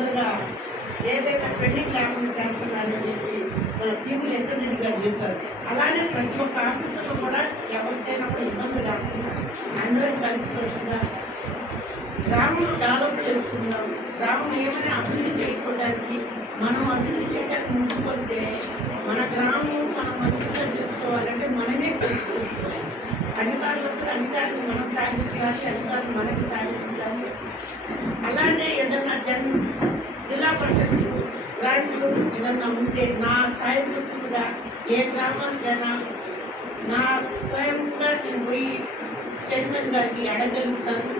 తొందరగా ఏదైనా పెండింగ్ లేకుండా చేస్తున్నారని చెప్పి మన టీములు ఎక్కడి గారు చెప్పారు. అలానే ప్రతి ఒక్క ఆఫీసర్లు కూడా ఎవరికైనా కూడా ఇబ్బంది లేకుండా అందరం కలిసిపోకుండా గ్రామం డెవలప్ చేసుకుందాం, గ్రామం ఏమైనా అభివృద్ధి చేసుకోవడానికి మనం అభివృద్ధి చేయడానికి ముందుకు వస్తే మన గ్రామం మనం మంచిగా చేసుకోవాలంటే మనమే కలిసి చేసుకోవాలి. అధికారులు వస్తే అధికారులు మనం సాగించాలి, అధికారులు మనకి సాగించాలి. అలానే ఏదన్నా జిల్లా పరిషత్ గ్రాంట్లు ఏదన్నా ఉంటే నా సాయశక్తులుగా ఏ గ్రామానికైనా నా స్వయంగా నేను పోయి చైర్మన్ గారికి అడగలుగుతాను.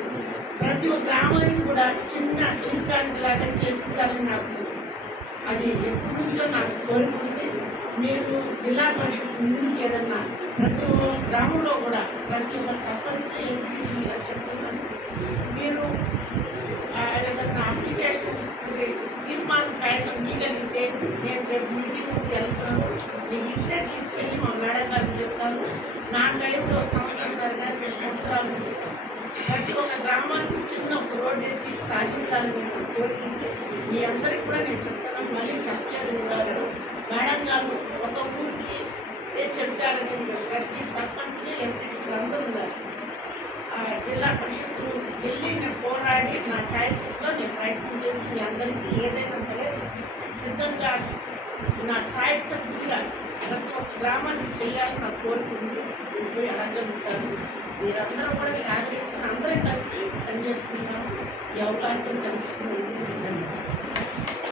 ప్రతి ఒక్క గ్రామానికి కూడా చిన్న చిరుకానికి లాగా చేయించాలని నాకు అది ఎప్పటి నుంచో నాకు కోరుకుంది. మీరు జిల్లా పరిషత్ ముందుకు ఏదన్నా ప్రతి ఒక్క గ్రామంలో కూడా ప్రతి ఒక్క సర్పంచ్ ఎంపీసీగా చెప్తున్నాను. మీరు ఏదన్నా అప్లికేషన్ తీర్మానం కాగితం ఇవ్వగలిగితే నేను రేపు మీటింగ్ వెళ్తున్నాను, మీకు ఇస్తే తీసుకెళ్ళి మా మేడం గారికి చెప్తాను. నా టైంలో సంవత్సరాలు 2 సంవత్సరాలు ప్రతి ఒక్క గ్రామానికి చిన్న ఒక రోడ్డు వేసి సాధించాలని కోరుకుంటే మీ అందరికీ కూడా నేను చెప్తాను. మళ్ళీ చెప్పలేదు కాదు, మేడం గారు ఒక ఊరికి చెప్పారని ప్రతి సర్పంచ్లు ఎంపీలు అందరూ ఉన్నారు. జిల్లా పరిషత్తులు వెళ్ళి నేను పోరాడి నా సాయశక్తిలో నేను ప్రయత్నం చేసి మీ అందరికీ ఏదైనా సరే సిద్ధంగా నా సాయశక్తిగా ప్రతి ఒక్క గ్రామానికి చేయాలని నాకు కోరుకుంటూ పోయి అడగలుగుతాను. మీరందరూ కూడా సహకరించుకుని అందరం కలిసి పనిచేసుకుంటాము. ఈ అవకాశం కల్పించినందుకు ధన్యవాదాలు.